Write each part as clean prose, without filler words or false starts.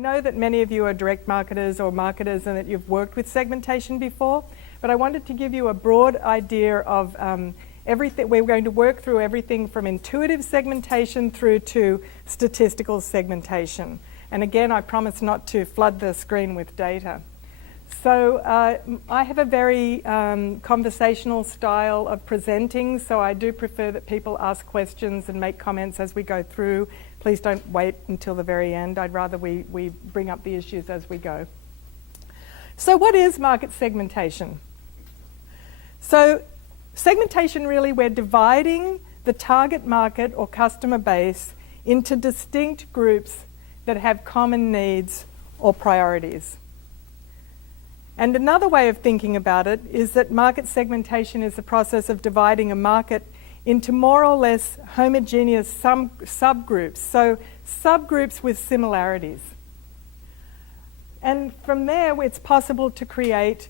know that many of you are direct marketers or marketers and that you've worked with segmentation before, but I wanted to give you a broad idea of everything. We're going to work through everything from intuitive segmentation through to statistical segmentation. And again, I promise not to flood the screen with data. So I have a very conversational style of presenting, so I do prefer that people ask questions and make comments as we go through. Please don't wait until the very end. I'd rather we bring up the issues as we go. So what is market segmentation? So segmentation, really, we're dividing the target market or customer base into distinct groups that have common needs or priorities. And another way of thinking about it is that market segmentation is the process of dividing a market into more or less homogeneous subgroups, so subgroups with similarities. And from there, it's possible to create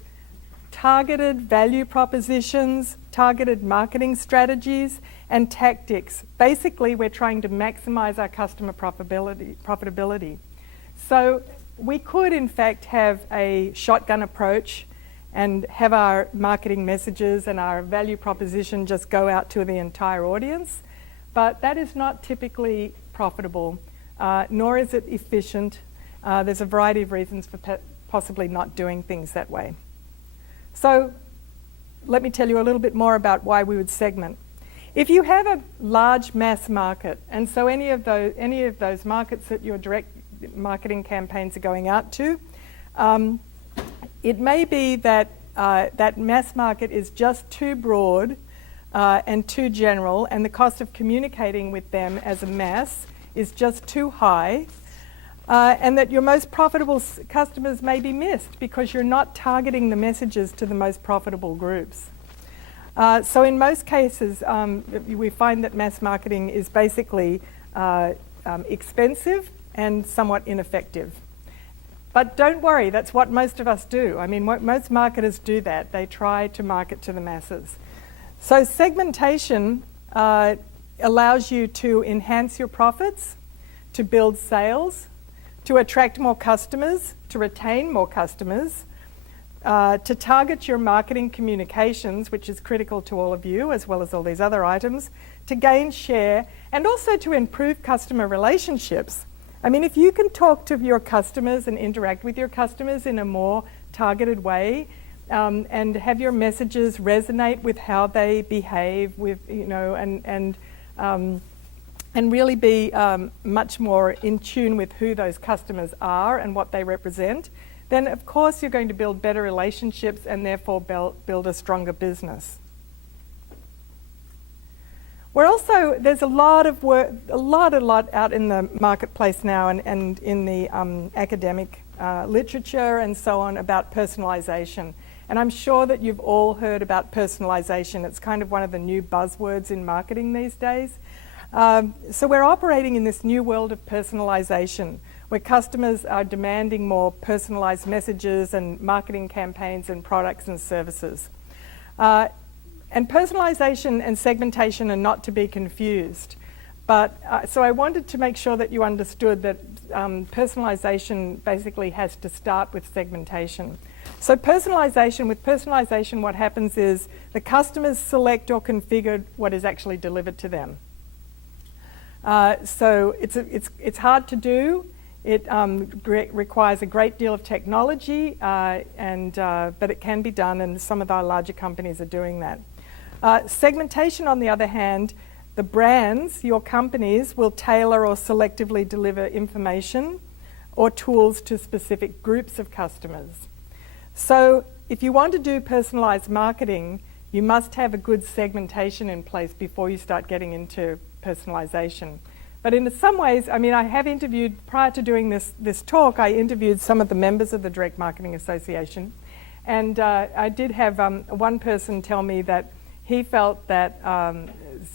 targeted value propositions, targeted marketing strategies, and tactics. Basically, we're trying to maximize our customer profitability. So we could, in fact, have a shotgun approach and have our marketing messages and our value proposition just go out to the entire audience, but that is not typically profitable, nor is it efficient. There's a variety of reasons for possibly not doing things that way. So let me tell you a little bit more about why we would segment. If you have a large mass market, and so any of those markets that your direct marketing campaigns are going out to, it may be that that mass market is just too broad and too general, and the cost of communicating with them as a mass is just too high, and that your most profitable customers may be missed because you're not targeting the messages to the most profitable groups. So in most cases, we find that mass marketing is basically expensive and somewhat ineffective. But don't worry, that's what most of us do. I mean, most marketers do that. They try to market to the masses. So segmentation allows you to enhance your profits, to build sales, to attract more customers, to retain more customers, to target your marketing communications, which is critical to all of you, as well as all these other items, to gain share, and also to improve customer relationships. I mean, if you can talk to your customers and interact with your customers in a more targeted way, and have your messages resonate with how they behave, with and really be much more in tune with who those customers are and what they represent, then of course you're going to build better relationships and therefore build a stronger business. We're also, there's a lot of work, a lot out in the marketplace now and in the academic literature and so on about personalization. And I'm sure that you've all heard about personalization. It's kind of one of the new buzzwords in marketing these days. So we're operating in this new world of personalization, where customers are demanding more personalized messages and marketing campaigns and products and services. And personalization and segmentation are not to be confused. But so I wanted to make sure that you understood that personalization basically has to start with segmentation. So with personalization, what happens is the customers select or configure what is actually delivered to them. So it's hard to do. It requires a great deal of technology, but it can be done, and some of our larger companies are doing that. Segmentation, on the other hand, the brands, your companies, will tailor or selectively deliver information or tools to specific groups of customers. So if you want to do personalized marketing, you must have a good segmentation in place before you start getting into personalization. But in some ways, I mean, I have interviewed, prior to doing this talk, I interviewed some of the members of the Direct Marketing Association. And I did have one person tell me that he felt that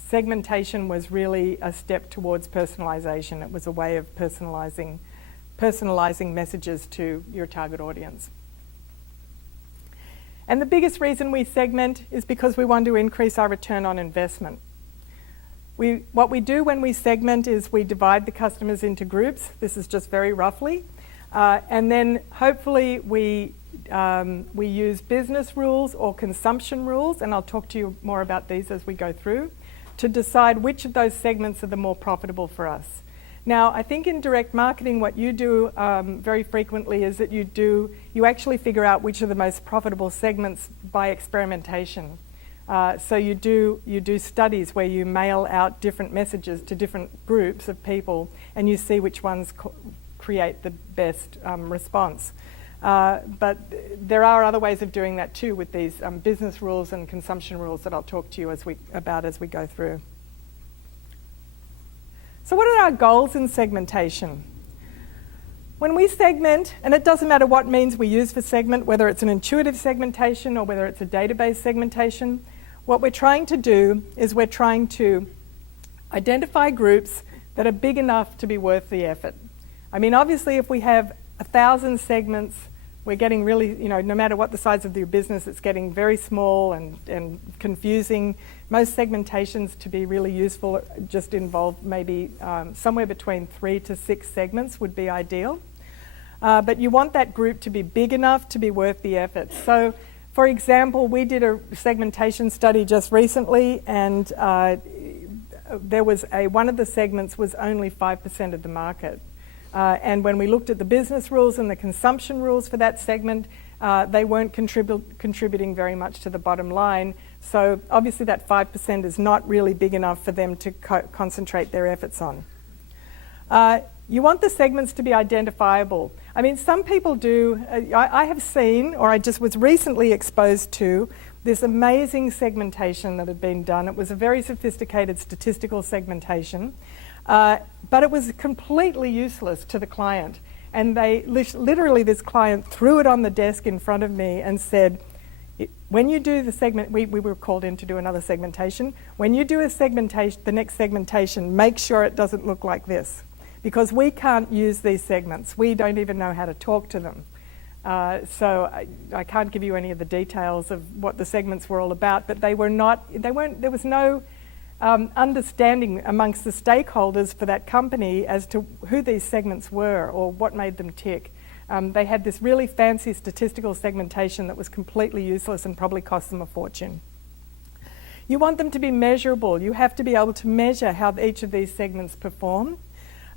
segmentation was really a step towards personalization. It was a way of personalizing messages to your target audience. And the biggest reason we segment is because we want to increase our return on investment. What we do when we segment is we divide the customers into groups. This is just very roughly. And then hopefully we use business rules or consumption rules, and I'll talk to you more about these as we go through, to decide which of those segments are the more profitable for us. Now, I think in direct marketing, what you do very frequently is that you actually figure out which are the most profitable segments by experimentation. So you do studies where you mail out different messages to different groups of people, and you see which ones create the best response. But there are other ways of doing that too with these business rules and consumption rules that I'll talk to you as we go through. So what are our goals in segmentation? When we segment, and it doesn't matter what means we use for segment, whether it's an intuitive segmentation or whether it's a database segmentation, what we're trying to do is we're trying to identify groups that are big enough to be worth the effort. I mean, obviously, if we have 1,000 segments, we're getting really, no matter what the size of your business, it's getting very small and confusing. Most segmentations, to be really useful, just involve maybe somewhere between 3 to 6 segments would be ideal. But you want that group to be big enough to be worth the effort. So, for example, we did a segmentation study just recently, and there was one of the segments was only 5% of the market. And when we looked at the business rules and the consumption rules for that segment, they weren't contributing very much to the bottom line. So obviously that 5% is not really big enough for them to concentrate their efforts on. You want the segments to be identifiable. I mean, some people do. I have seen, or I just was recently exposed to, this amazing segmentation that had been done. It was a very sophisticated statistical segmentation. But it was completely useless to the client. And they literally, this client threw it on the desk in front of me and said, when you do the segment, we were called in to do another segmentation. When you do the next segmentation, make sure it doesn't look like this. Because we can't use these segments. We don't even know how to talk to them. So I can't give you any of the details of what the segments were all about, but there was no understanding amongst the stakeholders for that company as to who these segments were or what made them tick. They had this really fancy statistical segmentation that was completely useless and probably cost them a fortune. You want them to be measurable. You have to be able to measure how each of these segments perform.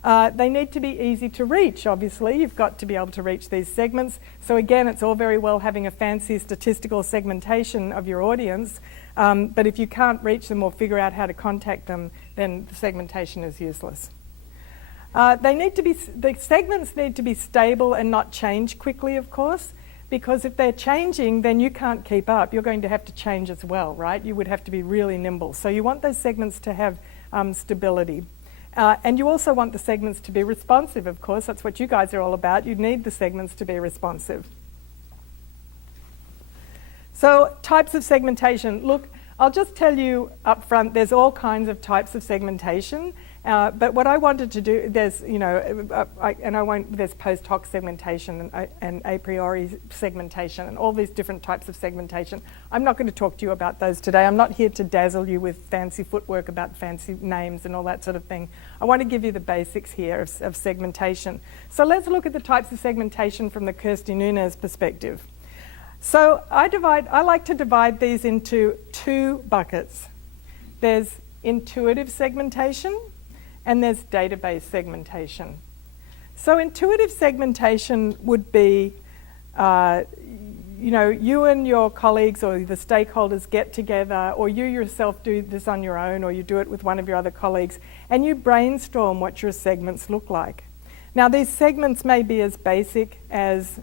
They need to be easy to reach, obviously. You've got to be able to reach these segments. So again, it's all very well having a fancy statistical segmentation of your audience, but if you can't reach them or figure out how to contact them, then the segmentation is useless. The segments need to be stable and not change quickly, of course, because if they're changing, then you can't keep up. You're going to have to change as well, right? You would have to be really nimble. So you want those segments to have stability. And you also want the segments to be responsive, of course. That's what you guys are all about. You need the segments to be responsive. So types of segmentation. Look, I'll just tell you up front, there's all kinds of types of segmentation. But what I wanted to do, there's post hoc segmentation and a priori segmentation and all these different types of segmentation. I'm not going to talk to you about those today. I'm not here to dazzle you with fancy footwork about fancy names and all that sort of thing. I want to give you the basics here of segmentation. So let's look at the types of segmentation from the Kirsty Nunez perspective. So I like to divide these into 2 buckets. There's intuitive segmentation and there's database segmentation. So intuitive segmentation would be, you and your colleagues or the stakeholders get together, or you yourself do this on your own, or you do it with one of your other colleagues, and you brainstorm what your segments look like. Now these segments may be as basic as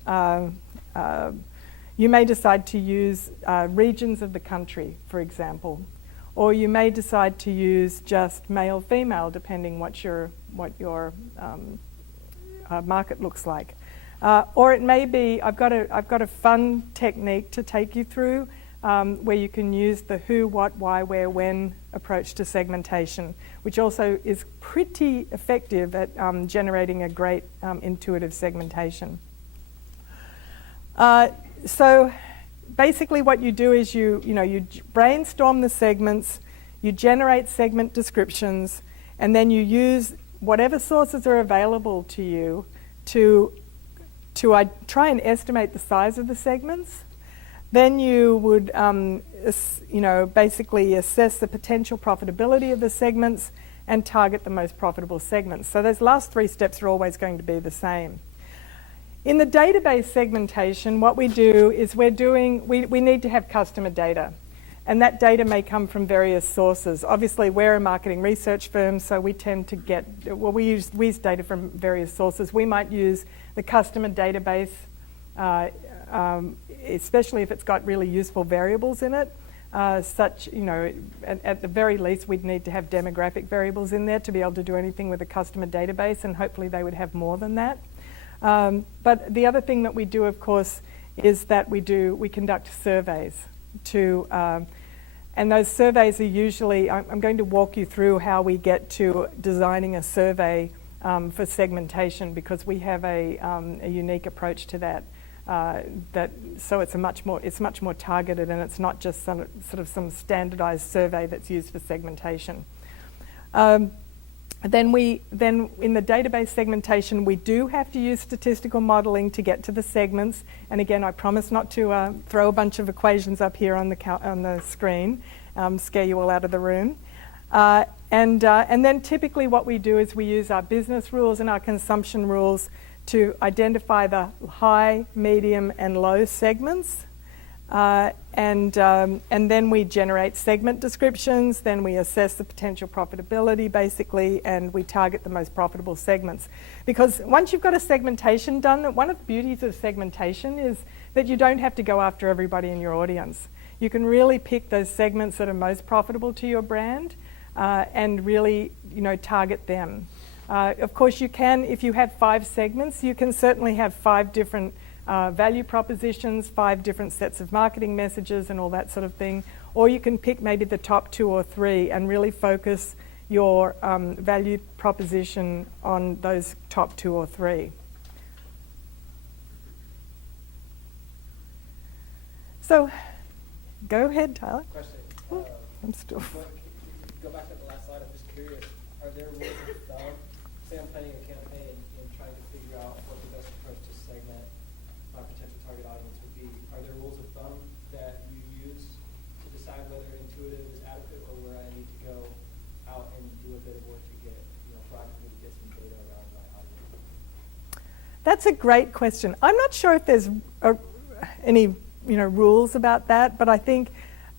you may decide to use regions of the country, for example. Or you may decide to use just male-female, depending what your market looks like. Or it may be, I've got a fun technique to take you through where you can use the who, what, why, where, when approach to segmentation, which also is pretty effective at generating a great intuitive segmentation. So basically what you do is you brainstorm the segments, you generate segment descriptions, and then you use whatever sources are available to you to try and estimate the size of the segments. Then you would, basically assess the potential profitability of the segments and target the most profitable segments. So those last 3 steps are always going to be the same. In the database segmentation, what we do is we need to have customer data. And that data may come from various sources. Obviously, we're a marketing research firm, so we tend to we use data from various sources. We might use the customer database, especially if it's got really useful variables in it. At the very least, we'd need to have demographic variables in there to be able to do anything with a customer database, and hopefully they would have more than that. But the other thing that we do, of course, is that we conduct surveys and those surveys are usually, I'm going to walk you through how we get to designing a survey for segmentation, because we have a unique approach to that. So it's much more targeted, and it's not just some standardized survey that's used for segmentation. Then in the database segmentation, we do have to use statistical modeling to get to the segments. And again, I promise not to throw a bunch of equations up here on the screen, scare you all out of the room. And then typically what we do is we use our business rules and our consumption rules to identify the high, medium, and low segments. And then we generate segment descriptions, then we assess the potential profitability basically, and we target the most profitable segments. Because once you've got a segmentation done, one of the beauties of segmentation is that you don't have to go after everybody in your audience. You can really pick those segments that are most profitable to your brand and really target them. Of course you can, if you have 5 segments, you can certainly have 5 different value propositions, 5 different sets of marketing messages and all that sort of thing. Or you can pick maybe the top 2 or 3 and really focus your value proposition on those top 2 or 3. So, go ahead, Tyler. Question. I'm still... Go back to the last slide. I'm just curious. Are there rules of thumb? Say I'm planning a campaign and trying to figure out what the best approach to segment my potential target audience would be. Are there rules of thumb that you use to decide whether intuitive is adequate, or where I need to go out and do a bit of work to get, proactively to get some data around my audience? That's a great question. I'm not sure if there's any rules about that, but I think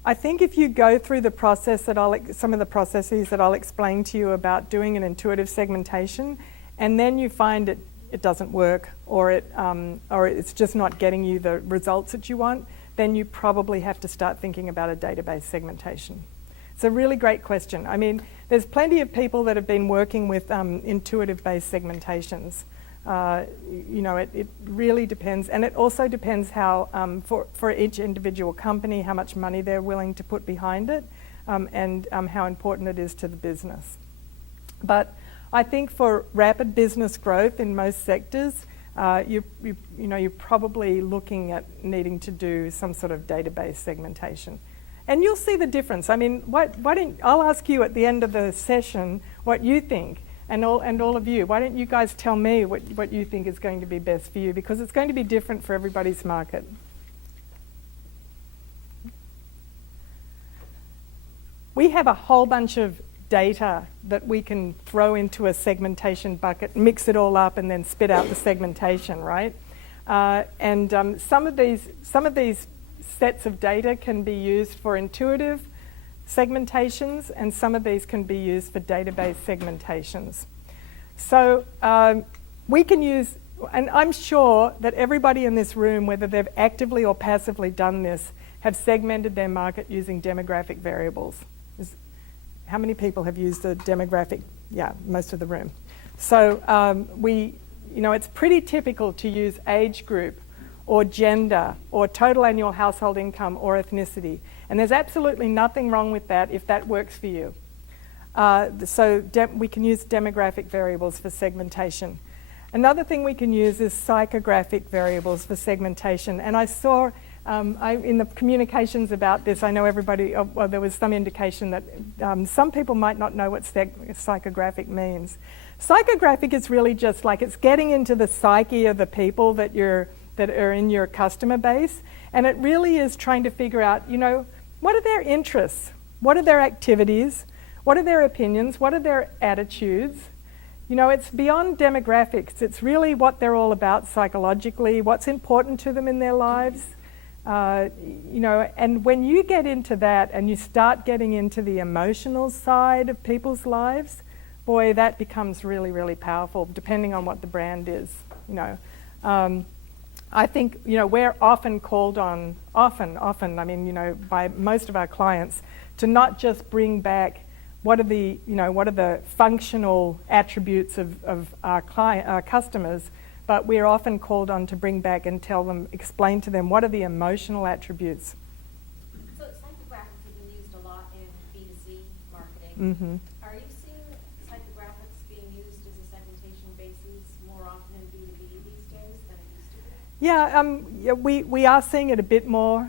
if you go through the process some of the processes that I'll explain to you about doing an intuitive segmentation, and then you find it doesn't work, or it's just not getting you the results that you want, then you probably have to start thinking about a database segmentation. It's a really great question. I mean, there's plenty of people that have been working with intuitive-based segmentations. It really depends, and it also depends how, for each individual company, how much money they're willing to put behind it, and how important it is to the business. But I think for rapid business growth in most sectors, you're probably looking at needing to do some sort of database segmentation. And you'll see the difference. I mean, I'll ask you at the end of the session what you think. And all of you, why don't you guys tell me what you think is going to be best for you, because it's going to be different for everybody's market. We have a whole bunch of data that we can throw into a segmentation bucket, mix it all up, and then spit out the segmentation, right? Some of these sets of data can be used for intuitive segmentations, and some of these can be used for database segmentations. So we can use, and I'm sure that everybody in this room, whether they've actively or passively done this, have segmented their market using demographic variables. How many people have used a demographic? Yeah, most of the room. So it's pretty typical to use age group or gender or total annual household income or ethnicity. And there's absolutely nothing wrong with that if that works for you. We can use demographic variables for segmentation. Another thing we can use is psychographic variables for segmentation. And I saw in the communications about this, I know everybody, there was some indication that some people might not know what psychographic means. Psychographic is really just like it's getting into the psyche of the people that are in your customer base, and it really is trying to figure out, what are their interests, what are their activities, what are their opinions, what are their attitudes. It's beyond demographics. It's really what they're all about psychologically, what's important to them in their lives. And when you get into that and you start getting into the emotional side of people's lives, boy, that becomes really, really powerful, depending on what the brand is. I think, we're often called on, by most of our clients, to not just bring back what are the functional attributes of our customers, but we're often called on to bring back and explain to them what are the emotional attributes. So psychographics have been used a lot in B2C marketing. Mm-hmm. Are you seeing psychographics being used as a segmentation basis more often in B2B these days than it used to be? Yeah, we are seeing it a bit more.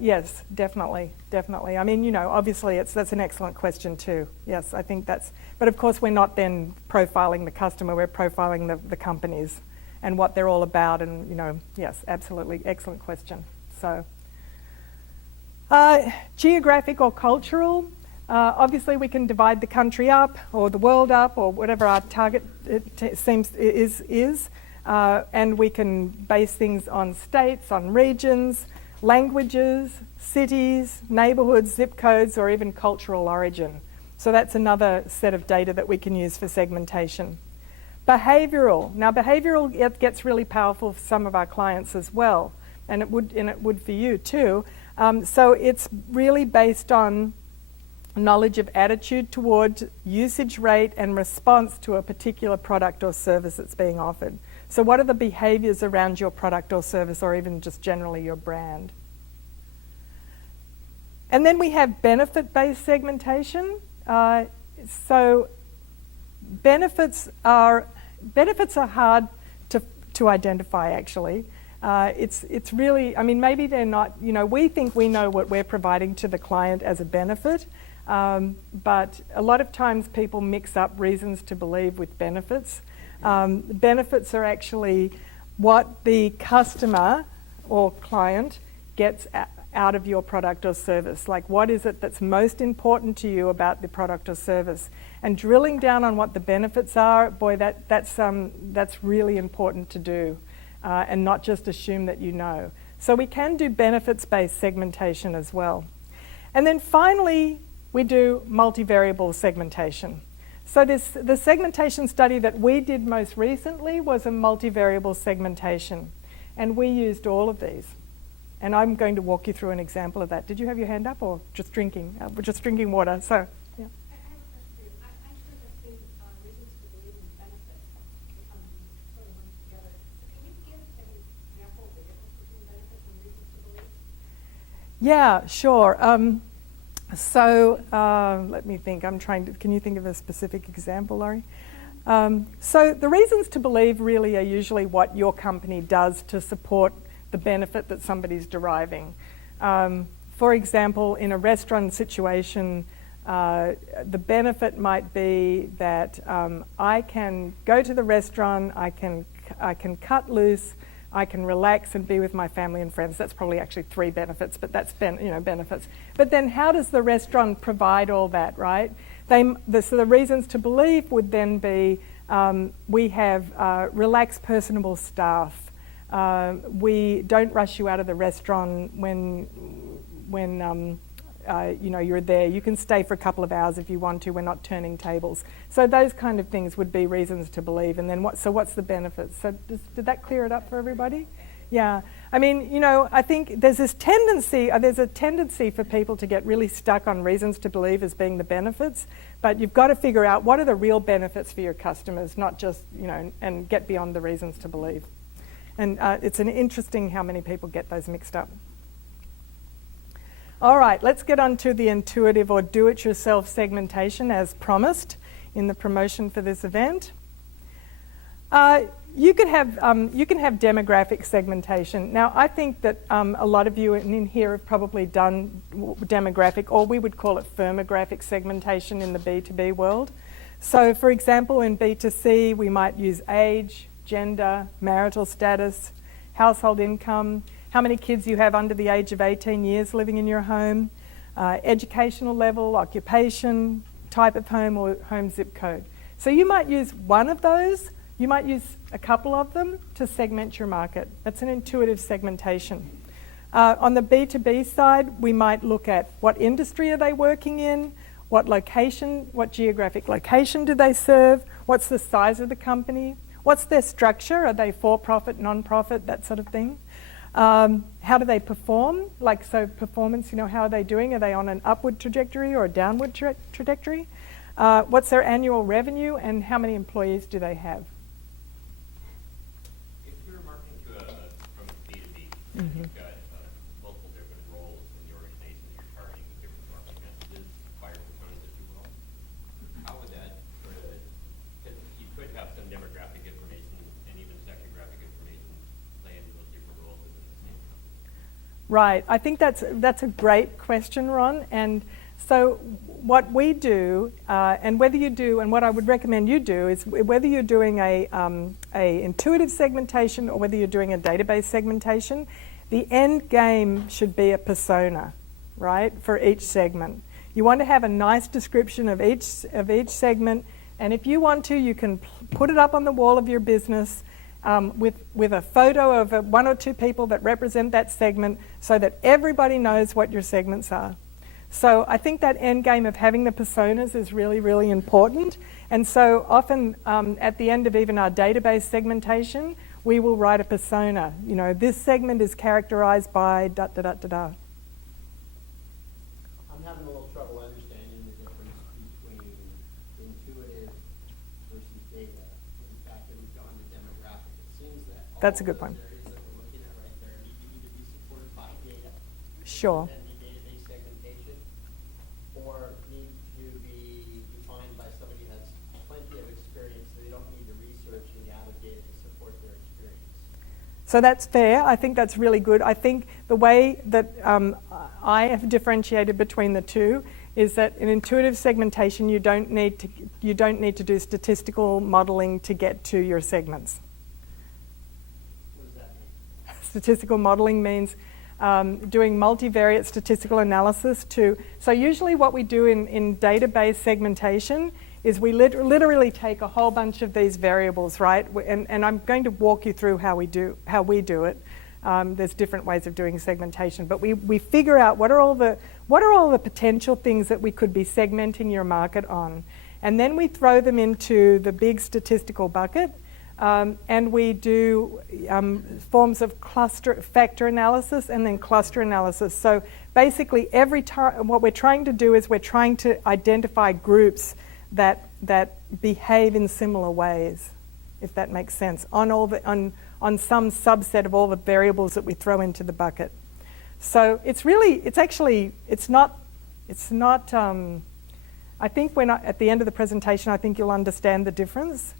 Yes, definitely. Obviously that's an excellent question too. Yes, I think but of course we're not then profiling the customer, we're profiling the companies and what they're all about, and yes, absolutely, excellent question. So, geographic or cultural, obviously we can divide the country up or the world up or whatever our target is. And we can base things on states, on regions, languages, cities, neighbourhoods, zip codes, or even cultural origin. So that's another set of data that we can use for segmentation. Behavioural. Now, behavioural gets really powerful for some of our clients as well, and it would for you too. So it's really based on knowledge of attitude towards usage rate and response to a particular product or service that's being offered. So what are the behaviours around your product or service, or even just generally your brand? And then we have benefit-based segmentation. So benefits are hard to identify, actually. It's really, maybe they're not, we think we know what we're providing to the client as a benefit, but a lot of times people mix up reasons to believe with benefits. Benefits are actually what the customer or client gets out of your product or service. Like, what is it that's most important to you about the product or service? And drilling down on what the benefits are, boy, that's really important to do, and not just assume that you know. So we can do benefits-based segmentation as well. And then finally, we do multivariable segmentation. So the segmentation study that we did most recently was a multivariable segmentation, and we used all of these. And I'm going to walk you through an example of that. Did you have your hand up, or just drinking? We're just drinking water. So, yeah. I have a question for you. I actually have seen reasons to believe in benefits become sort of lumped together. Can you give an example of the difference between benefits and reasons to believe? Yeah, sure. Let me think. Can you think of a specific example, Laurie? So the reasons to believe really are usually what your company does to support the benefit that somebody's deriving. For example, in a restaurant situation, the benefit might be that I can go to the restaurant, I can cut loose, I can relax and be with my family and friends. That's probably actually 3 benefits, but that's benefits. But then how does the restaurant provide all that, right? So the reasons to believe would then be we have relaxed, personable staff. We don't rush you out of the restaurant when you're there. You can stay for a couple of hours if you want to. We're not turning tables. So those kind of things would be reasons to believe. And then what's the benefits? So did that clear it up for everybody? Yeah. I think there's a tendency for people to get really stuck on reasons to believe as being the benefits, but you've got to figure out what are the real benefits for your customers, not just, and get beyond the reasons to believe. And it's interesting how many people get those mixed up. All right, let's get on to the intuitive or do-it-yourself segmentation as promised in the promotion for this event. You can have demographic segmentation. Now, I think that a lot of you in here have probably done demographic, or we would call it firmographic segmentation in the B2B world. So for example, in B2C, we might use age, gender, marital status, household income, how many kids you have under the age of 18 years living in your home, educational level, occupation, type of home, or home zip code. So you might use one of those, you might use a couple of them to segment your market. That's an intuitive segmentation. On the B2B side, we might look at what industry are they working in, what location, what geographic location do they serve, what's the size of the company, what's their structure, are they for-profit, non-profit, that sort of thing. How do they perform? Like, so performance, how are they doing? Are they on an upward trajectory or a downward trajectory? What's their annual revenue and how many employees do they have? If you're marketing from B2B, and you've got multiple different roles in the organization, you're targeting different marketing messages, buyer personas, if you will, how would that because you could have some demographic information and even sector-graphic information play into those different roles within the same company? Right. I think that's a great question, Ron. And so what we do, and whether you do, and what I would recommend you do, is whether you're doing a intuitive segmentation or whether you're doing a database segmentation, the end game should be a persona, right, for each segment. You want to have a nice description of each segment, and if you want to, you can put it up on the wall of your business with a photo of one or two people that represent that segment so that everybody knows what your segments are. So I think that end game of having the personas is really, really important. And so often at the end of even our database segmentation, we will write a persona. This segment is characterized by da-da-da-da-da. I'm having a little trouble understanding the difference between intuitive versus data. In fact, that we've gone to demographic. It seems that all That's a good those point. areas that we're looking at right there need to either be supported by data, Sure. and the database segmentation, or need to be defined by somebody who has plenty of experience, so they don't need the research and the out of data to support their experience. So that's fair. I think that's really good. I think the way that I have differentiated between the two is that in intuitive segmentation, you don't need to do statistical modeling to get to your segments. What does that mean? Statistical modeling means doing multivariate statistical analysis so usually what we do in database segmentation is we literally take a whole bunch of these variables, right? And I'm going to walk you through how we do it. There's different ways of doing segmentation, but we figure out what are all the potential things that we could be segmenting your market on, and then we throw them into the big statistical bucket, and we do forms of factor analysis and then cluster analysis. So basically, every time what we're trying to do is we're trying to identify groups that behave in similar ways, if that makes sense, on some subset of all the variables that we throw into the bucket. So it's not. I think at the end of the presentation, I think you'll understand the difference.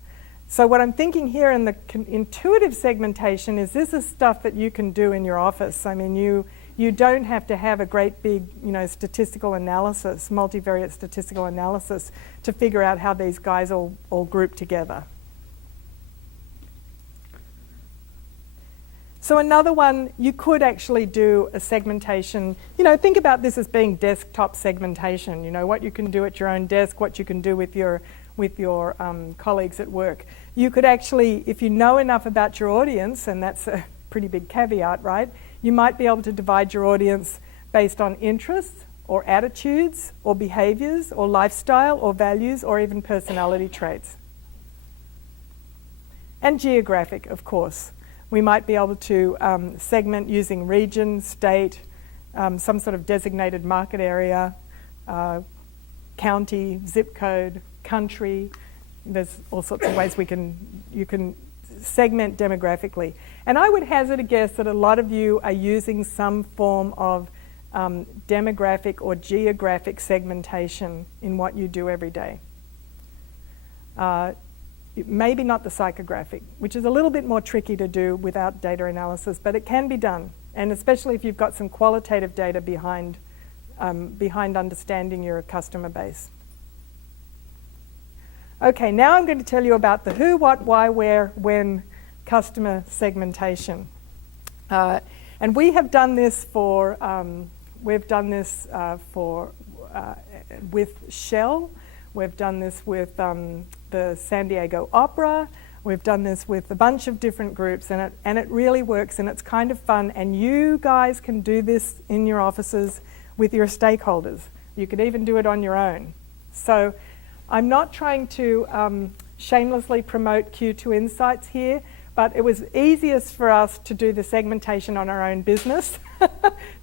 So what I'm thinking here in the intuitive segmentation is this is stuff that you can do in your office. I mean, you don't have to have a great big, statistical analysis, multivariate statistical analysis to figure out how these guys all group together. So another one, you could actually do a segmentation. Think about this as being desktop segmentation. What you can do at your own desk, what you can do with your colleagues at work. You could actually, if you know enough about your audience, and that's a pretty big caveat, right? You might be able to divide your audience based on interests or attitudes or behaviors or lifestyle or values or even personality traits. And geographic, of course. We might be able to segment using region, state, some sort of designated market area, county, zip code, country. There's all sorts of ways you can segment demographically. And I would hazard a guess that a lot of you are using some form of demographic or geographic segmentation in what you do every day. Maybe not the psychographic, which is a little bit more tricky to do without data analysis, but it can be done. And especially if you've got some qualitative data behind understanding your customer base. Okay, now I'm going to tell you about the who, what, why, where, when customer segmentation. And we have done this for, with Shell. We've done this with the San Diego Opera. We've done this with a bunch of different groups, and it really works, and it's kind of fun. And you guys can do this in your offices with your stakeholders. You could even do it on your own. So I'm not trying to shamelessly promote Q2 Insights here, but it was easiest for us to do the segmentation on our own business.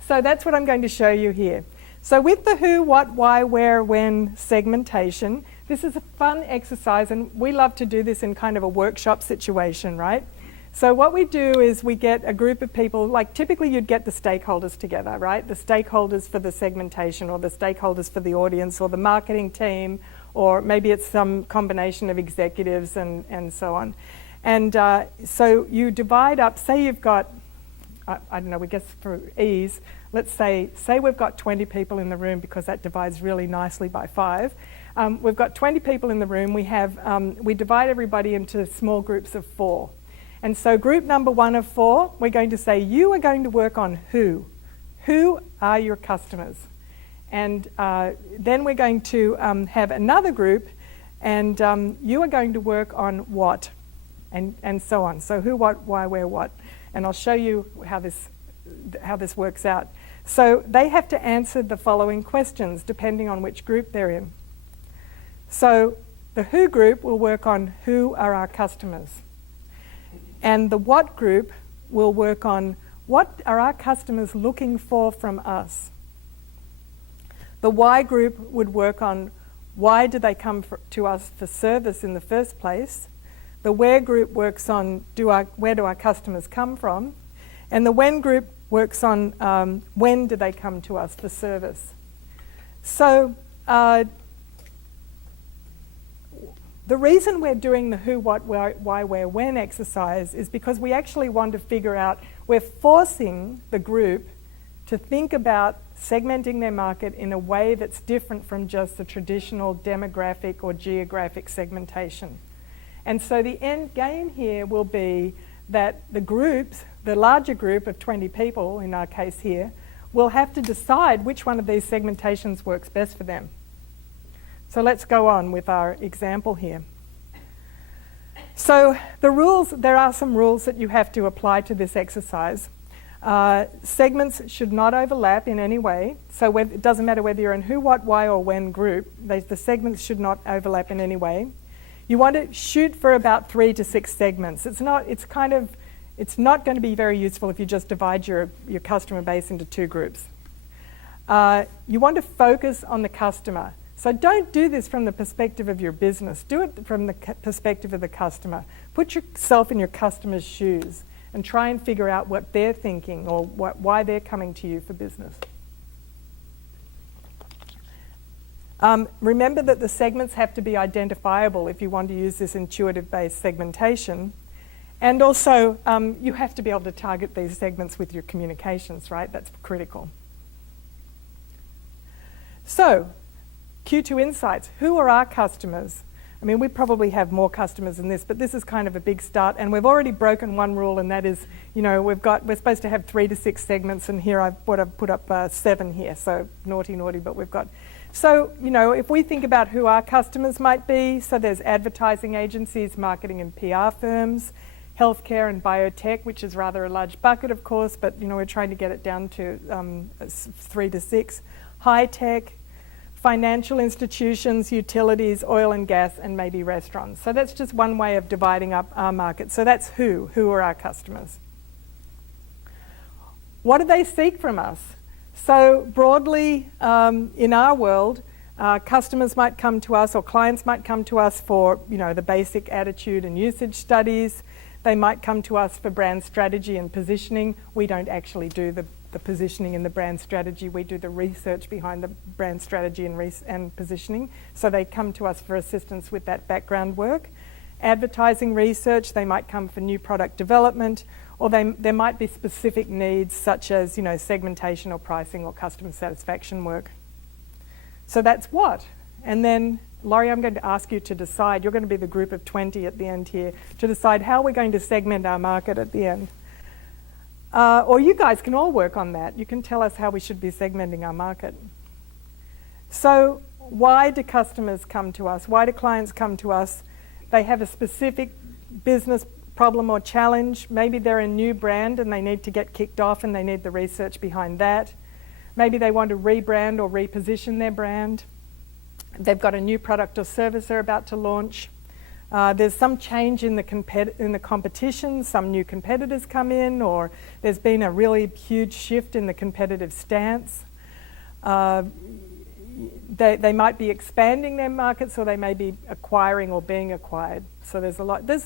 So that's what I'm going to show you here. So with the who, what, why, where, when segmentation, this is a fun exercise, and we love to do this in kind of a workshop situation, right? So what we do is we get a group of people, like typically you'd get the stakeholders together, right? The stakeholders for the segmentation, or the stakeholders for the audience, or the marketing team, or maybe it's some combination of executives and so on. And so you divide up, say you've got, I don't know, we guess for ease, let's say we've got 20 people in the room, because that divides really nicely by 5. We've got 20 people in the room. We divide everybody into small groups of 4. And so group number 1 of 4, we're going to say you are going to work on who. Who are your customers? And then we're going to have another group, and you are going to work on what, and so on. So who, what, why, where, what. And I'll show you how this works out. So they have to answer the following questions depending on which group they're in. So the who group will work on who are our customers. And the what group will work on what are our customers looking for from us. The why group would work on why do they come to us for service in the first place. The where group works on where do our customers come from. And the when group works on when do they come to us for service. So the reason we're doing the who, what, why, where, when exercise is because we actually want to figure out, we're forcing the group to think about segmenting their market in a way that's different from just the traditional demographic or geographic segmentation. And so the end game here will be that the groups, the larger group of 20 people in our case here, will have to decide which one of these segmentations works best for them. So let's go on with our example here. So the rules, there are some rules that you have to apply to this exercise. Segments should not overlap in any way. So it doesn't matter whether you're in who, what, why, or when group, the segments should not overlap in any way. You want to shoot for about 3 to 6 segments. It's not going to be very useful if you just divide your customer base into 2 groups. You want to focus on the customer. So don't do this from the perspective of your business. Do it from the perspective of the customer. Put yourself in your customer's shoes and try and figure out what they're thinking or why they're coming to you for business. Remember that the segments have to be identifiable if you want to use this intuitive-based segmentation. And also, you have to be able to target these segments with your communications, right? That's critical. So, Q2 Insights, who are our customers? I mean, we probably have more customers than this, but this is kind of a big start. And we've already broken one rule, and that is, we're supposed to have 3 to 6 segments, and here I've put up 7 here. So naughty, but we've got. So, if we think about who our customers might be, so there's advertising agencies, marketing and PR firms, healthcare and biotech, which is rather a large bucket, of course, but we're trying to get it down to 3 to 6. High tech, financial institutions, utilities, oil and gas, and maybe restaurants. So that's just one way of dividing up our market. So that's who are our customers. What do they seek from us? So broadly, in our world, customers might come to us, or clients might come to us for, the basic attitude and usage studies. They might come to us for brand strategy and positioning. We don't actually do the positioning and the brand strategy. We do the research behind the brand strategy and positioning. So they come to us for assistance with that background work. Advertising research, they might come for new product development, or there might be specific needs such as, segmentation or pricing or customer satisfaction work. So that's what. And then, Laurie, I'm going to ask you to decide, you're going to be the group of 20 at the end here, to decide how we're going to segment our market at the end. Or you guys can all work on that. You can tell us how we should be segmenting our market. So why do customers come to us? Why do clients come to us? They have a specific business problem or challenge. Maybe they're a new brand and they need to get kicked off and they need the research behind that. Maybe they want to rebrand or reposition their brand. They've got a new product or service they're about to launch. There's some change in the competition. Some new competitors come in, or there's been a really huge shift in the competitive stance. They might be expanding their markets, or they may be acquiring or being acquired. So there's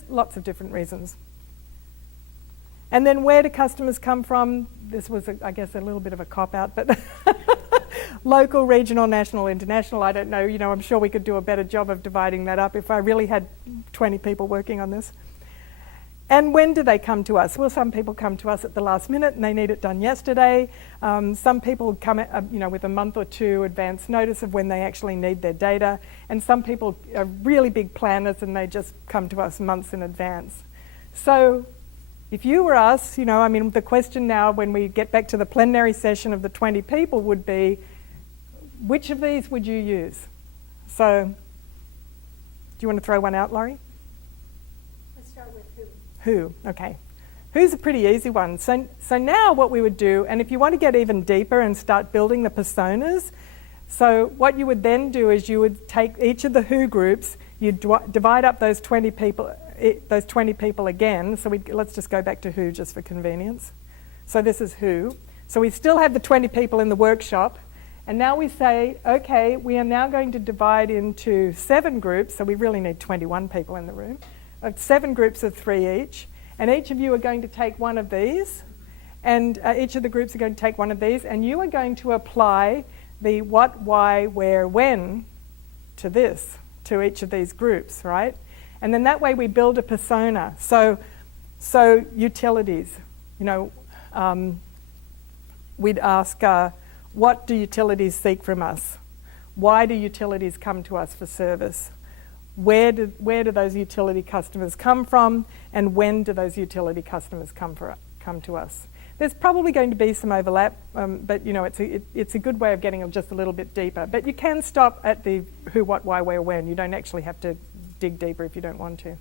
lots of different reasons. And then where do customers come from? This was, I guess, a little bit of a cop-out, but local, regional, national, international, I don't know. You know, I'm sure we could do a better job of dividing that up if I really had 20 people working on this. And when do they come to us? Well, some people come to us at the last minute and they need it done yesterday. Some people come with a month or two advance notice of when they actually need their data. And some people are really big planners and they just come to us months in advance. So if you were us, the question now when we get back to the plenary session of the 20 people would be, which of these would you use? So, do you want to throw one out, Laurie? Let's start with who. Who, okay. Who's a pretty easy one. So now what we would do, and if you want to get even deeper and start building the personas, so what you would then do is you would take each of the who groups, you'd divide up those 20 people again. So let's just go back to who just for convenience. So this is who. So we still have the 20 people in the workshop. And now we say, okay, we are now going to divide into 7 groups. So we really need 21 people in the room. 7 groups of 3 each. And each of you are going to take one of these. And each of the groups are going to take one of these. And you are going to apply the what, why, where, when to each of these groups, right? And then that way we build a persona. So utilities, we'd ask, what do utilities seek from us? Why do utilities come to us for service? Where do those utility customers come from? And when do those utility customers come to us? There's probably going to be some overlap, but it's a good way of getting just a little bit deeper. But you can stop at the who, what, why, where, when. You don't actually have to dig deeper if you don't want to.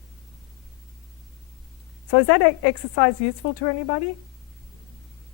So is that exercise useful to anybody?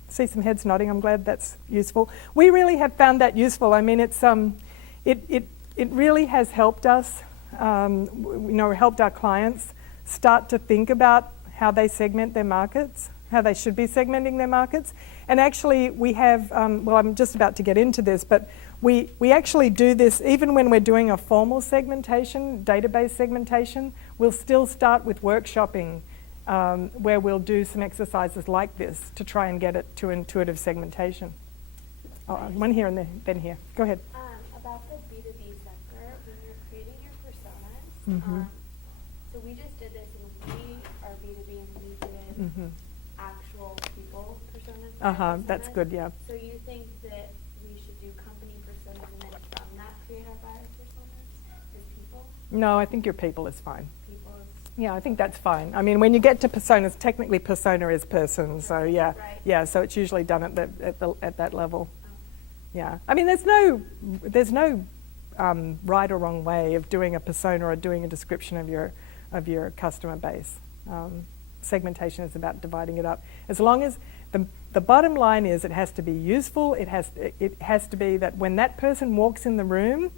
See some heads nodding. I'm glad that's useful. We really have found that useful. I mean, it really has helped us. Helped our clients start to think about how they segment their markets, how they should be segmenting their markets. And actually, we have. I'm just about to get into this, but we actually do this even when we're doing a formal segmentation, database segmentation. We'll still start with workshopping. Where we'll do some exercises like this to try and get it to intuitive segmentation. One here and then here. Go ahead. About the B2B sector, when you're creating your personas, so we just did this and we are B2B and we did actual people personas. That's good, yeah. So you think that we should do company personas and then from that create our buyer personas as people? No, I think your people is fine. People is Yeah, I think that's fine. I mean, when you get to personas, technically persona is person, so yeah, right. yeah. So it's usually done at that level. Yeah, I mean, there's no right or wrong way of doing a persona or doing a description of your customer base. Segmentation is about dividing it up. As long as the bottom line is, it has to be useful. It has to be that when that person walks in the room,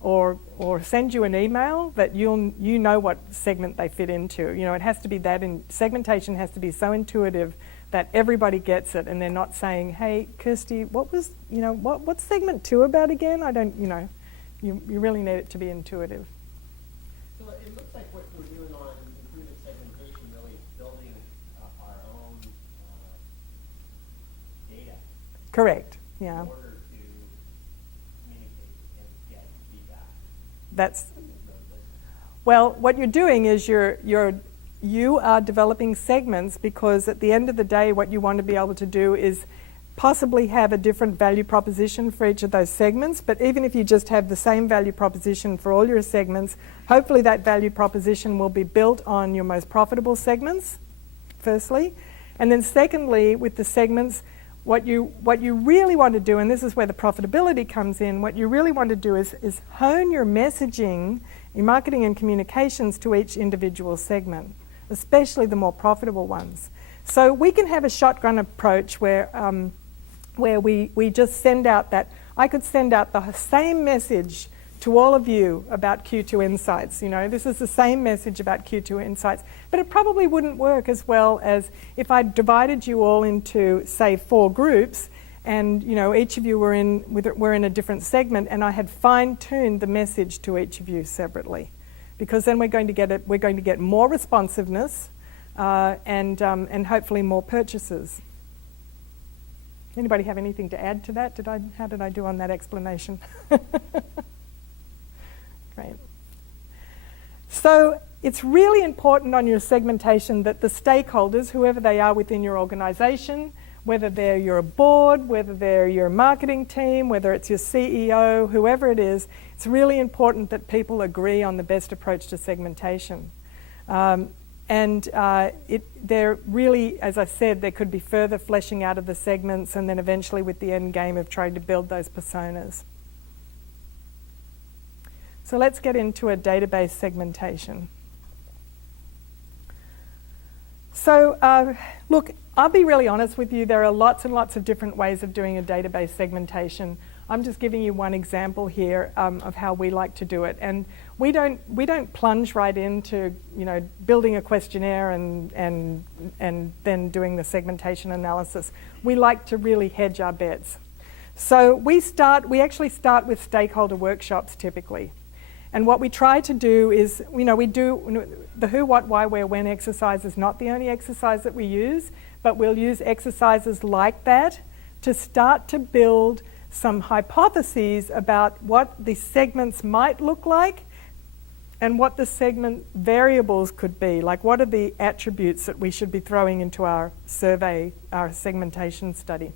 or send you an email, that you know what segment they fit into. It has to be that, segmentation has to be so intuitive that everybody gets it, and they're not saying, "Hey, Kirsty, what's segment 2 about again?" I don't, you really need it to be intuitive. So it looks like what we're doing on intuitive segmentation really is building our own data. Correct. Yeah. In order to communicate and get feedback. That's well. What you're doing is you are developing segments, because at the end of the day, what you want to be able to do is possibly have a different value proposition for each of those segments, but even if you just have the same value proposition for all your segments, hopefully that value proposition will be built on your most profitable segments, firstly. And then secondly, with the segments, what you really want to do, and this is where the profitability comes in, what you really want to do is hone your messaging, your marketing and communications to each individual segment, especially the more profitable ones. So we can have a shotgun approach where we just send out that, I could send out the same message to all of you about Q2 Insights. You know, this is the same message about Q2 Insights, but it probably wouldn't work as well as if I divided you all into, say, 4 groups, and you know, each of you were in a different segment, and I had fine-tuned the message to each of you separately, because then we're going to get more responsiveness and hopefully more purchases. Anybody have anything to add to that? How did I do on that explanation? Great. So it's really important on your segmentation that the stakeholders, whoever they are within your organization, whether they're your board, whether they're your marketing team, whether it's your CEO, whoever it is, it's really important that people agree on the best approach to segmentation. There really, as I said, there could be further fleshing out of the segments, and then eventually with the end game of trying to build those personas. So let's get into a database segmentation. So look, I'll be really honest with you, there are lots and lots of different ways of doing a database segmentation. I'm just giving you one example here of how we like to do it. And we don't plunge right into, you know, building a questionnaire and then doing the segmentation analysis. We like to really hedge our bets. So we actually start with stakeholder workshops typically. And what we try to do is, you know, we do the who, what, why, where, when exercise is not the only exercise that we use, but we'll use exercises like that to start to build some hypotheses about what the segments might look like and what the segment variables could be. Like, what are the attributes that we should be throwing into our survey, our segmentation study.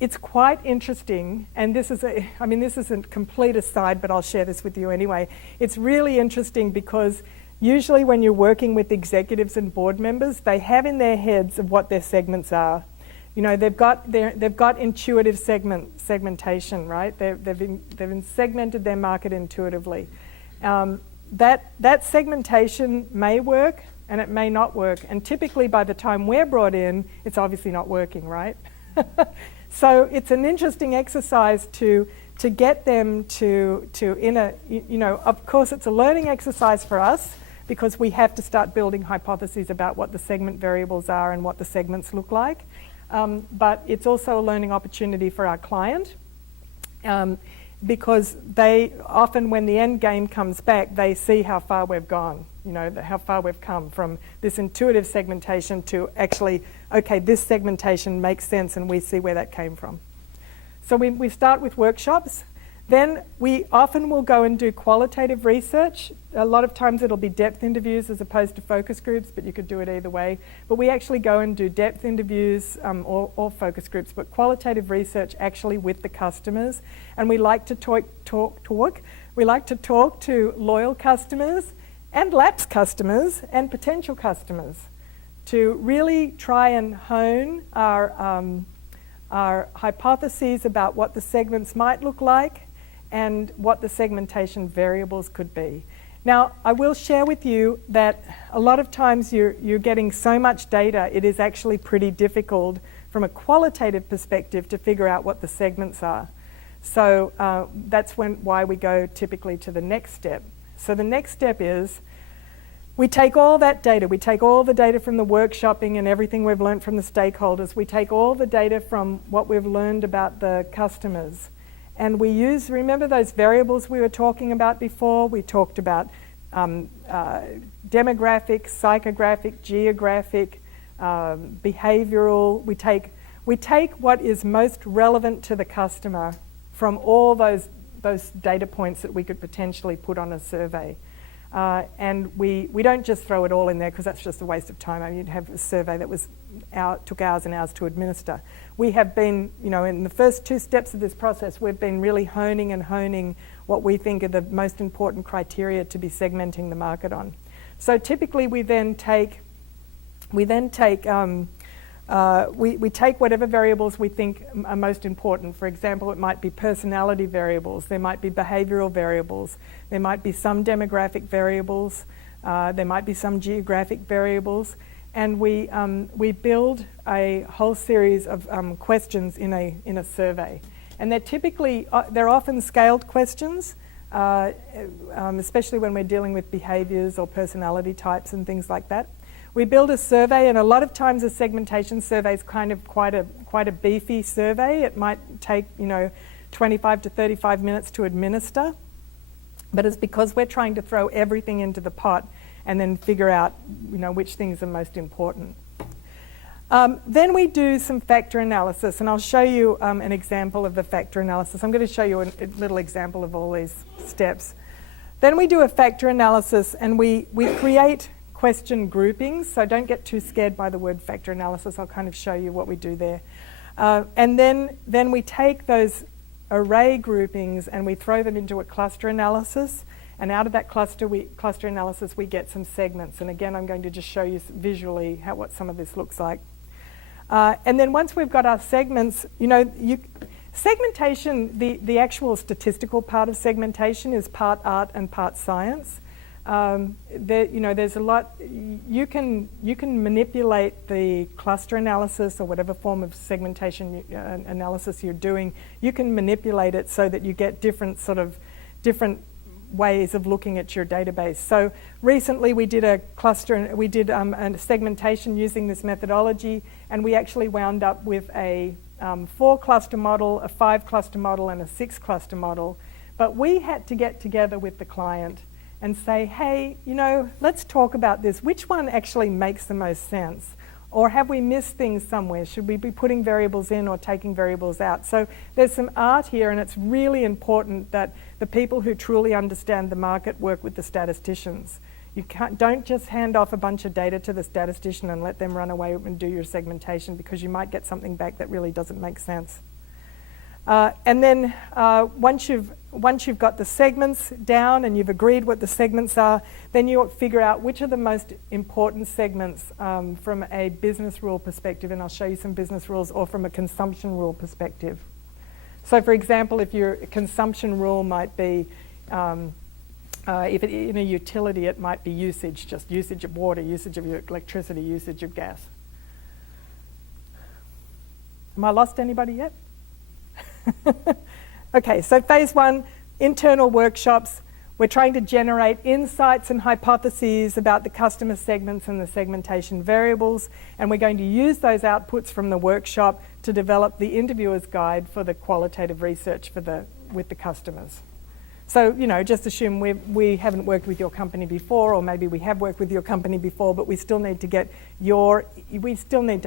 It's quite interesting, and this is a complete aside, but I'll share this with you anyway. It's really interesting because usually when you're working with executives and board members, they have in their heads of what their segments are. You know, they've got intuitive segmentation, right? They've segmented their market intuitively. That segmentation may work and it may not work, and typically by the time we're brought in, it's obviously not working, right? So it's an interesting exercise to get them to of course it's a learning exercise for us because we have to start building hypotheses about what the segment variables are and what the segments look like. But it's also a learning opportunity for our client because they often, when the end game comes back, they see how far we've gone, you know, how far we've come from this intuitive segmentation to actually, okay, this segmentation makes sense and we see where that came from. So we start with workshops. Then we often will go and do qualitative research. A lot of times it'll be depth interviews as opposed to focus groups, but you could do it either way. But we actually go and do depth interviews or focus groups, but qualitative research actually with the customers. And we like to talk. We like to talk to loyal customers and lapsed customers and potential customers to really try and hone our hypotheses about what the segments might look like and what the segmentation variables could be. Now, I will share with you that a lot of times you're getting so much data, it is actually pretty difficult from a qualitative perspective to figure out what the segments are. So that's why we go typically to the next step. So the next step is we take all that data, we take all the data from the workshopping and everything we've learned from the stakeholders, we take all the data from what we've learned about the customers, and we use, remember those variables we were talking about before? We talked about demographic, psychographic, geographic, behavioral. We take what is most relevant to the customer from all those data points that we could potentially put on a survey. And we don't just throw it all in there because that's just a waste of time. I mean, you'd have a survey that was took hours and hours to administer. We have been, in the first 2 steps of this process, we've been really honing what we think are the most important criteria to be segmenting the market on. So typically we take whatever variables we think are most important. For example, it might be personality variables, there might be behavioral variables, there might be some demographic variables, there might be some geographic variables, and we build a whole series of questions in a survey. And they're often scaled questions, especially when we're dealing with behaviours or personality types and things like that. We build a survey, and a lot of times a segmentation survey is kind of quite a beefy survey. It might take 25 to 35 minutes to administer, but it's because we're trying to throw everything into the pot and then figure out which things are most important. Then we do some factor analysis, and I'll show you an example of the factor analysis. I'm going to show you a little example of all these steps. Then we do a factor analysis, and we create question groupings, so don't get too scared by the word factor analysis. I'll kind of show you what we do there. And then we take those array groupings and we throw them into a cluster analysis, and out of that cluster analysis we get some segments. And again, I'm going to just show you visually what some of this looks like. And then once we've got our segments, segmentation, the actual statistical part of segmentation is part art and part science. There's a lot. You can manipulate the cluster analysis or whatever form of segmentation analysis you're doing. You can manipulate it so that you get different ways of looking at your database. So recently we did a segmentation using this methodology, and we actually wound up with a 4 cluster model, a 5 cluster model, and a 6 cluster model. But we had to get together with the client and say, hey, let's talk about this. Which one actually makes the most sense? Or have we missed things somewhere? Should we be putting variables in or taking variables out? So there's some art here, and it's really important that the people who truly understand the market work with the statisticians. Don't just hand off a bunch of data to the statistician and let them run away and do your segmentation, because you might get something back that really doesn't make sense. And then once you've got the segments down and you've agreed what the segments are, then you figure out which are the most important segments from a business rule perspective, and I'll show you some business rules, or from a consumption rule perspective. So for example, if your consumption rule might be, in a utility, it might be usage, just usage of water, usage of your electricity, usage of gas. Am I lost anybody yet? Okay, so phase 1, internal workshops. We're trying to generate insights and hypotheses about the customer segments and the segmentation variables, and we're going to use those outputs from the workshop to develop the interviewer's guide for the qualitative research with the customers. So, just assume we haven't worked with your company before, or maybe we have worked with your company before, but we still need to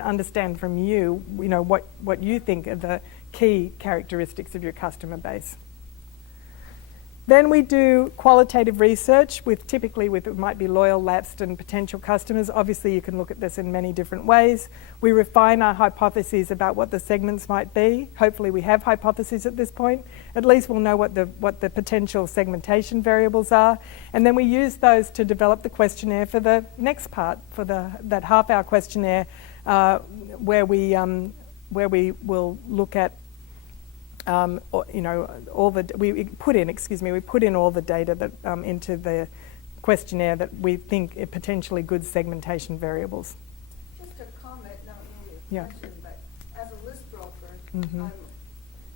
understand from you, what you think are the key characteristics of your customer base. Then we do qualitative research typically with it might be loyal, lapsed, and potential customers. Obviously, you can look at this in many different ways. We refine our hypotheses about what the segments might be. Hopefully, we have hypotheses at this point. At least we'll know what the potential segmentation variables are, and then we use those to develop the questionnaire for the next part, for that half-hour questionnaire, where we will look at. We put in all the data that into the questionnaire that we think are potentially good segmentation variables. Just a comment, not really a Yeah. question, but as a list broker, Mhm. I'm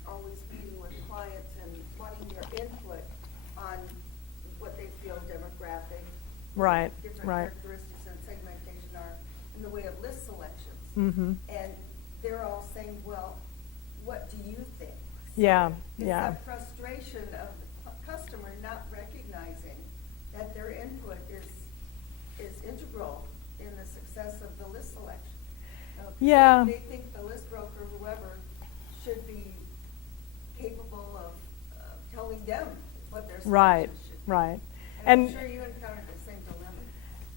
always meeting with clients and wanting your input on what they feel demographic, Right, different right. characteristics and segmentation are in the way of list selections. Mm-hmm. And they're all saying, well, what do you think? Yeah, It's yeah. that frustration of the customer not recognizing that their input is integral in the success of the list selection. Yeah. They think the list broker, whoever, should be capable of telling them what their Right, selection should be. right. And I'm And sure you encountered the same dilemma.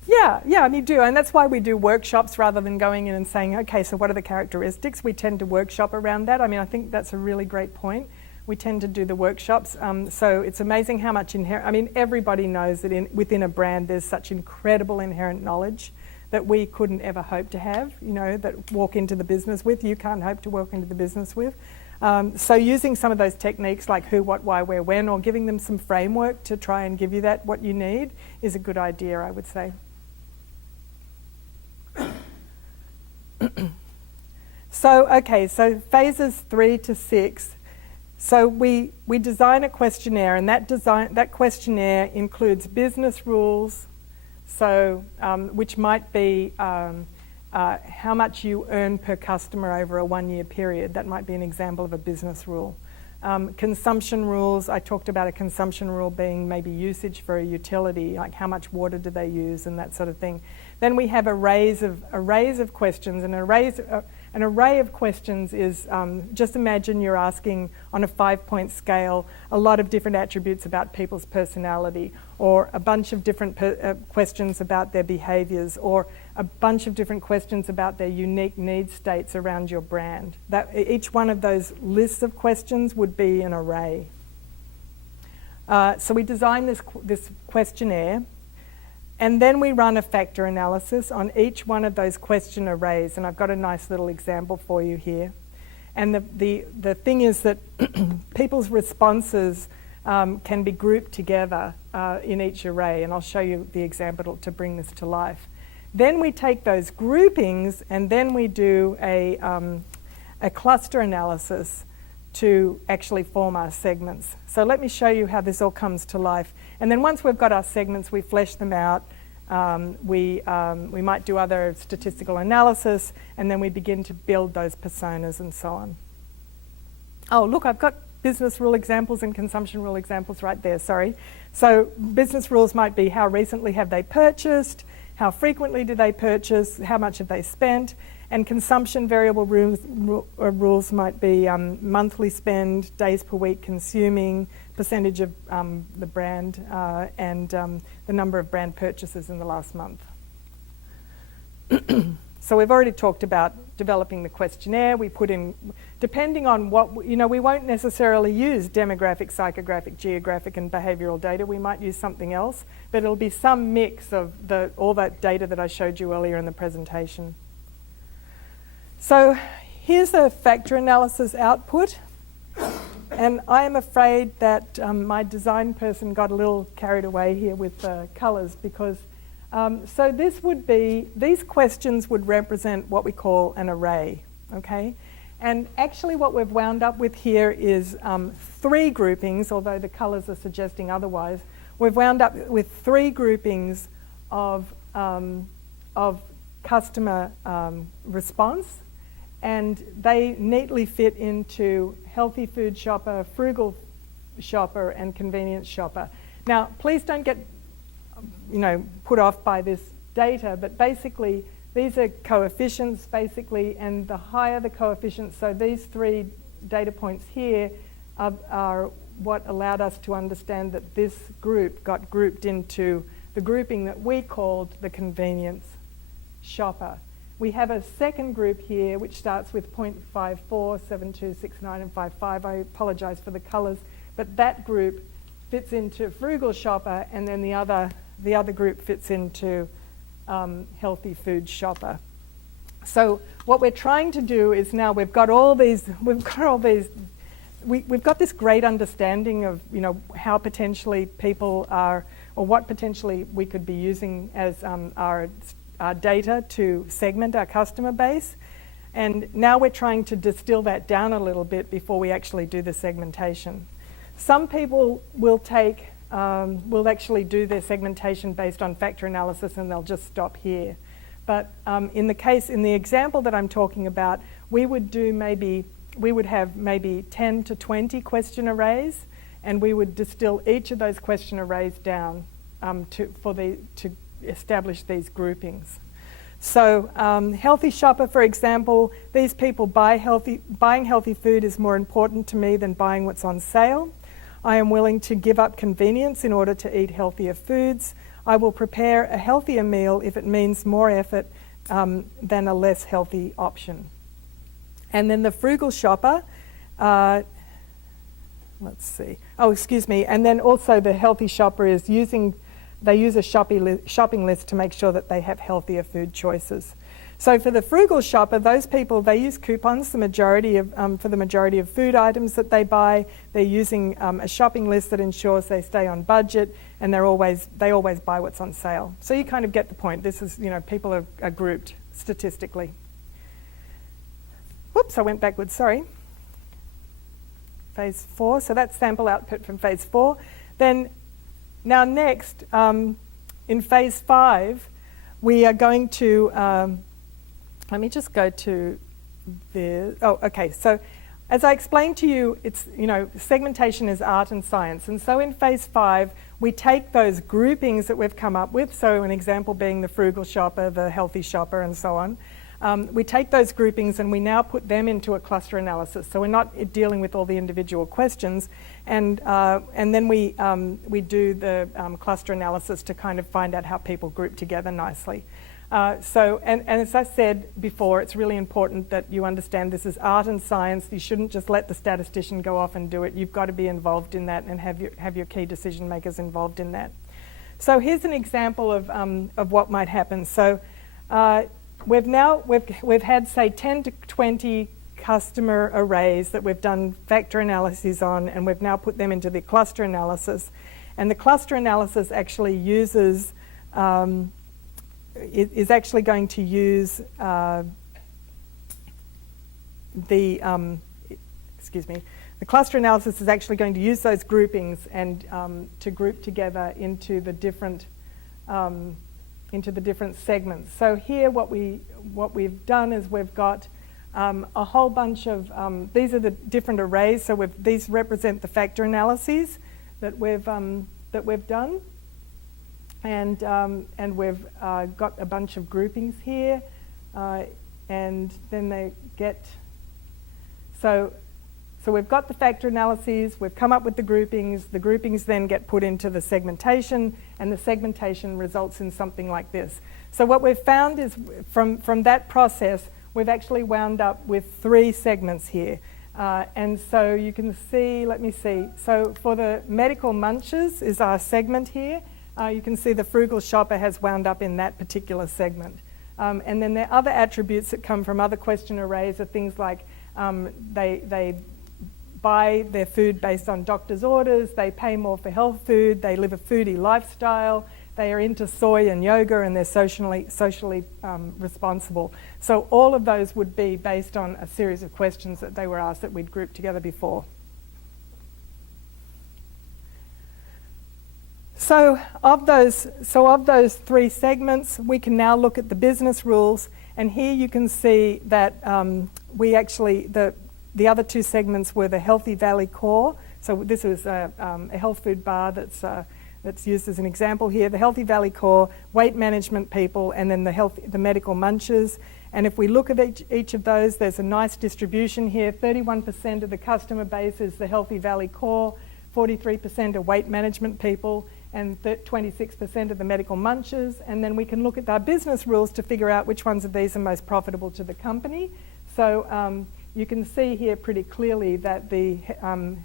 Yeah, and you do. And that's why we do workshops rather than going in and saying, okay, so what are the characteristics? We tend to workshop around that. I mean, I think that's a really great point. We tend to do the workshops. So it's amazing how much everybody knows that within a brand there's such incredible inherent knowledge that we couldn't ever hope to have, that walk into the business with. You can't hope to walk into the business with. So using some of those techniques like who, what, why, where, when, or giving them some framework to try and give you what you need is a good idea, I would say. So phases 3 to 6. So we design a questionnaire, and that questionnaire includes business rules, which might be how much you earn per customer over a 1-year period. That might be an example of a business rule. Consumption rules, I talked about a consumption rule being maybe usage for a utility, like how much water do they use and that sort of thing. Then we have arrays of questions, and an array of questions is, just imagine you're asking on a 5-point scale a lot of different attributes about people's personality, or a bunch of different questions about their behaviours, or a bunch of different questions about their unique need states around your brand. Each one of those lists of questions would be an array. So we design this questionnaire, and then we run a factor analysis on each one of those question arrays. And I've got a nice little example for you here. And the thing is that people's responses can be grouped together in each array. And I'll show you the example to bring this to life. Then we take those groupings and then we do a cluster analysis to actually form our segments. So let me show you how this all comes to life. And then once we've got our segments, we flesh them out. We might do other statistical analysis, and then we begin to build those personas and so on. Oh, look, I've got business rule examples and consumption rule examples right there, sorry. So business rules might be how recently have they purchased, how frequently do they purchase, how much have they spent, and consumption variable rules might be monthly spend, days per week consuming, percentage of the brand, and the number of brand purchases in the last month. So we've already talked about developing the questionnaire. We put in, depending on what, we won't necessarily use demographic, psychographic, geographic and behavioural data. We might use something else, but it'll be some mix of all that data that I showed you earlier in the presentation. So here's a factor analysis output. And I am afraid that my design person got a little carried away here with the colours because so these questions would represent what we call an array, okay? And actually what we've wound up with here is 3 groupings, although the colours are suggesting otherwise. We've wound up with 3 groupings of customer response, and they neatly fit into healthy food shopper, frugal shopper, and convenience shopper. Now, please don't get put off by this data, but basically these are coefficients basically, and the higher the coefficients, so these 3 data points here are what allowed us to understand that this group got grouped into the grouping that we called the convenience shopper. We have a second group here which starts with 0.54, 72, 69 and 55. I apologise for the colours, but that group fits into frugal shopper, and then the other group fits into healthy food shopper. So what we're trying to do is now we've got this great understanding of how potentially people are, or what potentially we could be using as our data to segment our customer base, and now we're trying to distill that down a little bit before we actually do the segmentation. Some people will actually do their segmentation based on factor analysis, and they'll just stop here. But in the example that I'm talking about, we would have maybe 10 to 20 question arrays, and we would distill each of those question arrays down to establish these groupings. So healthy shopper, for example, these people buying healthy food is more important to me than buying what's on sale. I am willing to give up convenience in order to eat healthier foods. I will prepare a healthier meal if it means more effort than a less healthy option. And then the frugal shopper, let's see. Oh, excuse me. And then also the healthy shopper is they use a shopping list to make sure that they have healthier food choices. So for the frugal shopper, those people, they use coupons for the majority of food items that they buy. They're using a shopping list that ensures they stay on budget, and they always buy what's on sale. So you kind of get the point. This is, people are grouped statistically. Whoops, I went backwards, sorry. Phase 4, so that's sample output from phase 4. Then, now next, in phase 5, we are going to, let me just go to this. Oh, okay. So as I explained to you, it's, segmentation is art and science. And so in phase 5, we take those groupings that we've come up with, so an example being the frugal shopper, the healthy shopper, and so on. We take those groupings and we now put them into a cluster analysis. So we're not dealing with all the individual questions, and then we do the cluster analysis to kind of find out how people group together nicely. And as I said before, it's really important that you understand this is art and science. You shouldn't just let the statistician go off and do it. You've got to be involved in that and have your key decision makers involved in that. So here's an example of what might happen. So we've had, say, 10 to 20 customer arrays that we've done factor analyses on, and we've now put them into the cluster analysis. And the cluster analysis actually uses is actually going to use the cluster analysis is actually going to use those groupings and to group together into the different segments. So here what we've done is we've got a whole bunch of these are the different arrays. So these represent the factor analyses that we've done. And we've got a bunch of groupings here, and then they get, so we've got the factor analyses, we've come up with the groupings then get put into the segmentation, and the segmentation results in something like this. So what we've found is from that process, we've actually wound up with 3 segments here. And so you can see, let me see, so for the medical munches is our segment here. You can see the frugal shopper has wound up in that particular segment. And then there are other attributes that come from other question arrays are things like they buy their food based on doctor's orders, they pay more for health food, they live a foodie lifestyle, they are into soy and yoga, and they're socially responsible. So all of those would be based on a series of questions that they were asked that we'd grouped together before. So of those 3 segments, we can now look at the business rules, and here you can see that we actually, the other 2 segments were the Healthy Valley Core. So this is a health food bar that's used as an example here. The Healthy Valley Core, weight management people, and then the medical munches. And if we look at each of those, there's a nice distribution here. 31% of the customer base is the Healthy Valley Core, 43% are weight management people, and 26% of the medical munches. And then we can look at our business rules to figure out which ones of these are most profitable to the company. So you can see here pretty clearly that the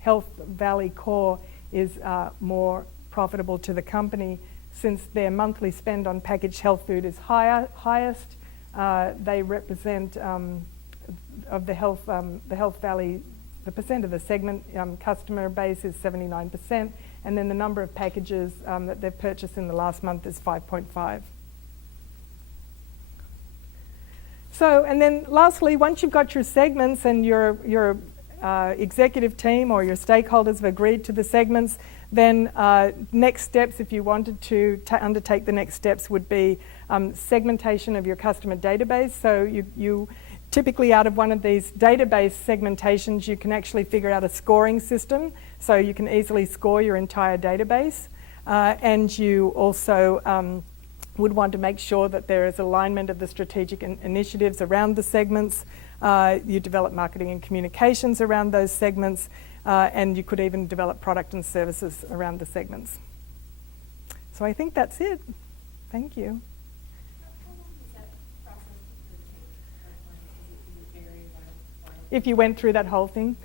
Health Valley Core is more profitable to the company since their monthly spend on packaged health food is highest. They represent of the Health Valley, the percent of the segment customer base is 79%, and then the number of packages that they've purchased in the last month is 5.5. So, and then lastly, once you've got your segments and your executive team or your stakeholders have agreed to the segments, then next steps, if you wanted to undertake the next steps, would be segmentation of your customer database. So you typically out of one of these database segmentations, you can actually figure out a scoring system. So you can easily score your entire database. And you also would want to make sure that there is alignment of the strategic initiatives around the segments. You develop marketing and communications around those segments. And you could even develop product and services around the segments. So I think that's it. Thank you. How long does that process typically take for a client? Does it vary by If you went through that whole thing.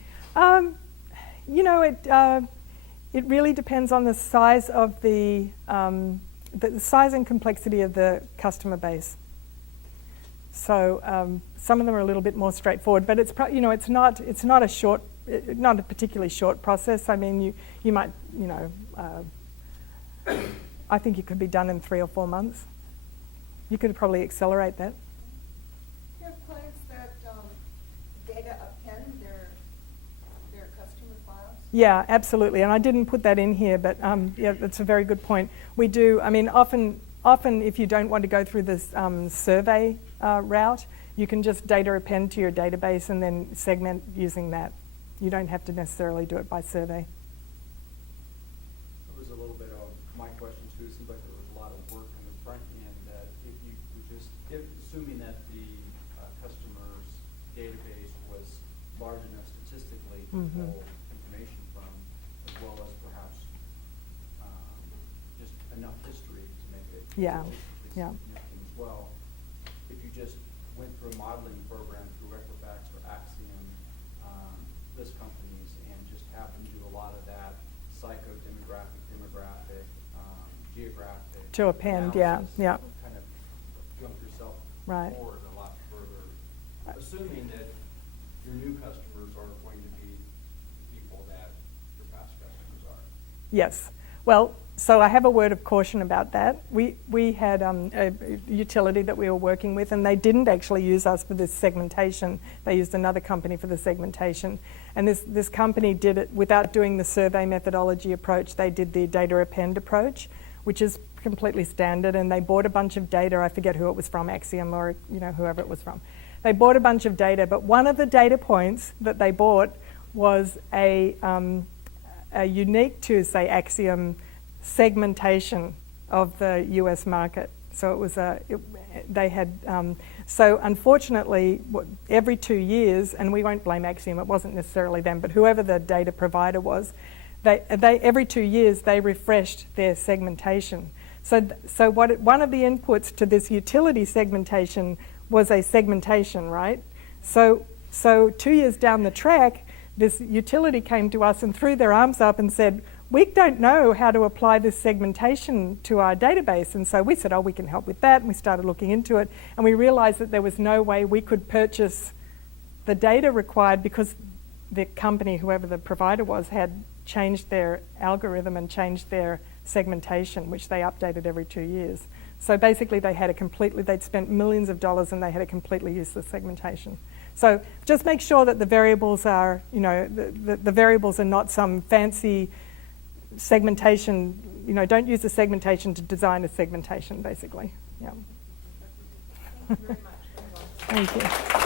You know, it really depends on the size of the size and complexity of the customer base. So some of them are a little bit more straightforward, but it's you know, it's not a particularly short process. I mean, you might, you know, I think it could be done in 3 or 4 months. You could probably accelerate that. You have clients that data append their customer files? Yeah, absolutely. And I didn't put that in here, but yeah, that's a very good point. We do. I mean, often if you don't want to go through this survey route, you can just data append to your database and then segment using that. You don't have to necessarily do it by survey. That was a little bit of my question too. It seems like there was a lot of work on the front end that if you would just, assuming that the customer's database was large enough statistically to pull information from, as well as perhaps just enough history to make it Yeah, statistically yeah. significant as well. If you just went through a modeling program through Equifax or Axiom, list companies, and just happened to do a lot of that psychodemographic, demographic, geographic To append, yeah, analysis, yeah. kind of jump yourself Right. forward a lot further, assuming that your new customers are going to be people that your past customers are. Yes. Well, so I have a word of caution about that. We had a utility that we were working with, and they didn't actually use us for this segmentation. They used another company for the segmentation. And this company did it without doing the survey methodology approach. They did the data append approach, which is completely standard, and they bought a bunch of data. I forget who it was from, Axiom or, you know, whoever it was from. They bought a bunch of data, but one of the data points that they bought was a unique to, say, Axiom segmentation of the US market. So it was they had, so unfortunately, every 2 years, and we won't blame Axiom, it wasn't necessarily them, but whoever the data provider was, they every 2 years they refreshed their segmentation. So one of the inputs to this utility segmentation was a segmentation, right? So 2 years down the track, this utility came to us and threw their arms up and said, we don't know how to apply this segmentation to our database. And so we said, oh, we can help with that. And we started looking into it. And we realized that there was no way we could purchase the data required because the company, whoever the provider was, had changed their algorithm and changed their segmentation, which they updated every 2 years. So basically they'd spent millions of dollars and they had a completely useless segmentation. So just make sure that the variables are, you know, the variables are not some fancy segmentation, you know, don't use the segmentation to design a segmentation, basically. Yeah. Thank you very much. Thank you.